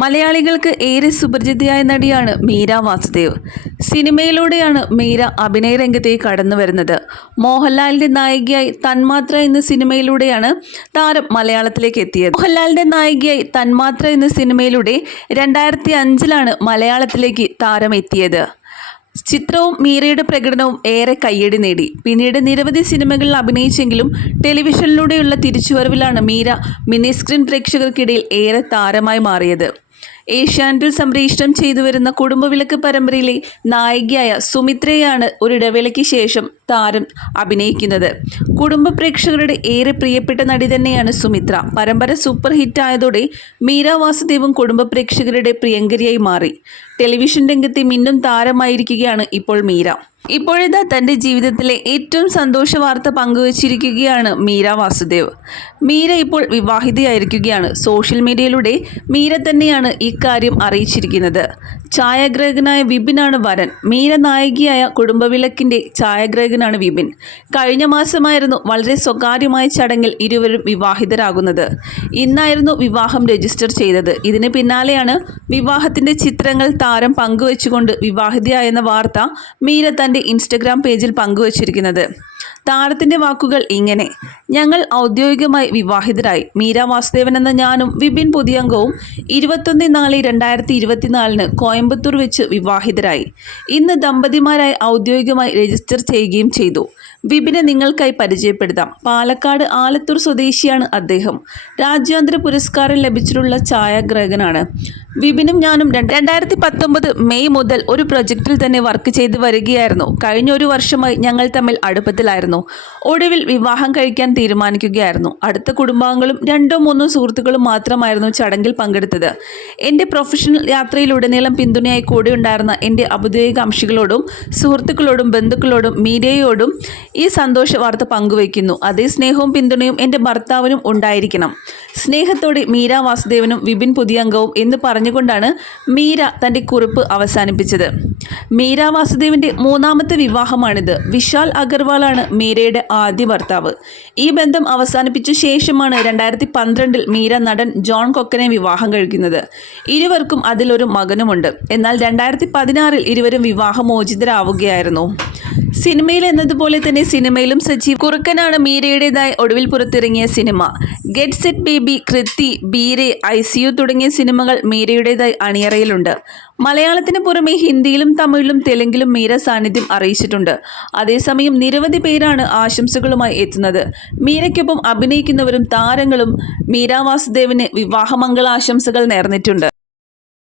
മലയാളികൾക്ക് ഏറെ സുപരിചിതയായ നടിയാണ് മീര വാസുദേവ്. സിനിമയിലൂടെയാണ് മീര അഭിനയ രംഗത്തേക്ക് കടന്നു വരുന്നത്. മോഹൻലാലിന്റെ നായികയായി തന്മാത്ര എന്ന സിനിമയിലൂടെയാണ് താരം മലയാളത്തിലേക്ക് എത്തിയത്. മോഹൻലാലിന്റെ നായികയായി തന്മാത്ര എന്ന സിനിമയിലൂടെ രണ്ടായിരത്തി അഞ്ചിലാണ് മലയാളത്തിലേക്ക് താരം എത്തിയത്. ചിത്രവും മീരയുടെ പ്രകടനവും ഏറെ കയ്യടി നേടി. പിന്നീട് നിരവധി സിനിമകളിൽ അഭിനയിച്ചെങ്കിലും ടെലിവിഷനിലൂടെയുള്ള തിരിച്ചുവരവിലാണ് മീര മിനി സ്ക്രീൻ പ്രേക്ഷകർക്കിടയിൽ ഏറെ താരമായി മാറിയത്. ഏഷ്യാനെറ്റിൽ സംപ്രേഷണം ചെയ്തു വരുന്ന കുടുംബവിളക്ക് പരമ്പരയിലെ നായികയായ സുമിത്രയാണ് ഒരിടവേളയ്ക്ക് ശേഷം താരം അഭിനയിക്കുന്നത്. കുടുംബ പ്രേക്ഷകരുടെ ഏറെ പ്രിയപ്പെട്ട നടി തന്നെയാണ് സുമിത്ര. പരമ്പര സൂപ്പർ ഹിറ്റ് ആയതോടെ മീര വാസുദേവും കുടുംബ പ്രേക്ഷകരുടെ പ്രിയങ്കരിയായി മാറി. ടെലിവിഷൻ രംഗത്തെ മിന്നും താരമായിരിക്കുകയാണ് ഇപ്പോൾ മീര. ഇപ്പോഴിതാ തന്റെ ജീവിതത്തിലെ ഏറ്റവും സന്തോഷ വാർത്ത പങ്കുവച്ചിരിക്കുകയാണ് മീര വാസുദേവ്. മീര ഇപ്പോൾ വിവാഹിതയായിരിക്കുകയാണ്. സോഷ്യൽ മീഡിയയിലൂടെ മീര തന്നെയാണ് ഇക്കാര്യം അറിയിച്ചിരിക്കുന്നത്. ഛായാഗ്രഹകനായ വിപിനാണ് വരൻ. മീര നായികയായ കുടുംബവിളക്കിന്റെ ഛായാഗ്രഹകനാണ് വിപിൻ. കഴിഞ്ഞ മാസമായിരുന്നു വളരെ സ്വകാര്യമായ ചടങ്ങിൽ ഇരുവരും വിവാഹിതരാകുന്നത്. ഇന്നായിരുന്നു വിവാഹം രജിസ്റ്റർ ചെയ്തത്. ഇതിന് പിന്നാലെയാണ് വിവാഹത്തിന്റെ ചിത്രങ്ങൾ താരം പങ്കുവച്ചുകൊണ്ട് വിവാഹിതയായെന്ന വാർത്ത മീര തന്റെ ഇൻസ്റ്റഗ്രാം പേജിൽ പങ്കുവച്ചിരിക്കുന്നത്. താരത്തിന്റെ വാക്കുകൾ ഇങ്ങനെ. ഞങ്ങൾ ഔദ്യോഗികമായി വിവാഹിതരായി. മീര വാസുദേവൻ എന്ന ഞാനും വിപിൻ പുതിയംഗവും ഇരുപത്തൊന്ന് നാല് രണ്ടായിരത്തി ഇരുപത്തിനാലിന് കോയമ്പത്തൂർ വെച്ച് വിവാഹിതരായി. ഇന്ന് ദമ്പതിമാരായി ഔദ്യോഗികമായി രജിസ്റ്റർ ചെയ്യുകയും ചെയ്തു. വിപിനെ നിങ്ങൾക്കായി പരിചയപ്പെടുത്താം. പാലക്കാട് ആലത്തൂർ സ്വദേശിയാണ് അദ്ദേഹം. രാജ്യാന്തര പുരസ്കാരം ലഭിച്ചിട്ടുള്ള ഛായാഗ്രഹകനാണ്. വിപിനും ഞാനും രണ്ട് രണ്ടായിരത്തി പത്തൊമ്പത് മെയ് മുതൽ ഒരു പ്രൊജക്റ്റിൽ തന്നെ വർക്ക് ചെയ്ത് വരികയായിരുന്നു. കഴിഞ്ഞ ഒരു വർഷമായി ഞങ്ങൾ തമ്മിൽ അടുപ്പത്തിലായിരുന്നു. ഒടുവിൽ വിവാഹം കഴിക്കാൻ തീരുമാനിക്കുകയായിരുന്നു. അടുത്ത കുടുംബാംഗങ്ങളും രണ്ടോ മൂന്നോ സുഹൃത്തുക്കളും മാത്രമായിരുന്നു ചടങ്ങിൽ പങ്കെടുത്തത്. എന്റെ പ്രൊഫഷണൽ യാത്രയിലുടനീളം പിന്തുണയായി കൂടെയുണ്ടായിരുന്ന എന്റെ ഔദ്യോഗികാംക്ഷികളോടും സുഹൃത്തുക്കളോടും ബന്ധുക്കളോടും മീഡിയയോടും ഈ സന്തോഷ വാർത്ത പങ്കുവയ്ക്കുന്നു. അതേ സ്നേഹവും പിന്തുണയും എന്റെ ഭർത്താവിനും ഉണ്ടായിരിക്കണം. സ്നേഹത്തോടെ മീര വാസുദേവനും വിപിൻ പുതിയംഗവും എന്ന് പറഞ്ഞുകൊണ്ടാണ് മീര തന്റെ കുറിപ്പ് അവസാനിപ്പിച്ചത്. മീര വാസുദേവിന്റെ മൂന്നാമത്തെ വിവാഹമാണിത്. വിശാൽ അഗർവാളാണ് മീരയുടെ ആദ്യ ഭർത്താവ്. ഈ ബന്ധം അവസാനിപ്പിച്ച ശേഷമാണ് രണ്ടായിരത്തി പന്ത്രണ്ടിൽ മീര നടൻ ജോൺ കൊക്കനെ വിവാഹം കഴിക്കുന്നത്. ഇരുവർക്കും അതിലൊരു മകനുമുണ്ട്. എന്നാൽ രണ്ടായിരത്തി പതിനാറിൽ ഇരുവരും വിവാഹമോചിതരാവുകയായിരുന്നു. സിനിമയിൽ എന്നതുപോലെ തന്നെ സിനിമയിലും സജീവ് കുറുക്കനാണ് മീരയുടേതായി ഒടുവിൽ പുറത്തിറങ്ങിയ സിനിമ. ഗെറ്റ് സെറ്റ് ബേബി കൃത്തി ബീരെ ഐ സി യു തുടങ്ങിയ സിനിമകൾ മീരയുടേതായി അണിയറയിലുണ്ട്. മലയാളത്തിന് പുറമെ ഹിന്ദിയിലും തമിഴിലും തെലുങ്കിലും മീര സാന്നിധ്യം അറിയിച്ചിട്ടുണ്ട്. അതേസമയം നിരവധി പേരാണ് ആശംസകളുമായി എത്തുന്നത്. മീരയ്ക്കൊപ്പം അഭിനയിക്കുന്നവരും താരങ്ങളും മീര വാസുദേവിന് വിവാഹമംഗളാശംസകൾ നേർന്നിട്ടുണ്ട്.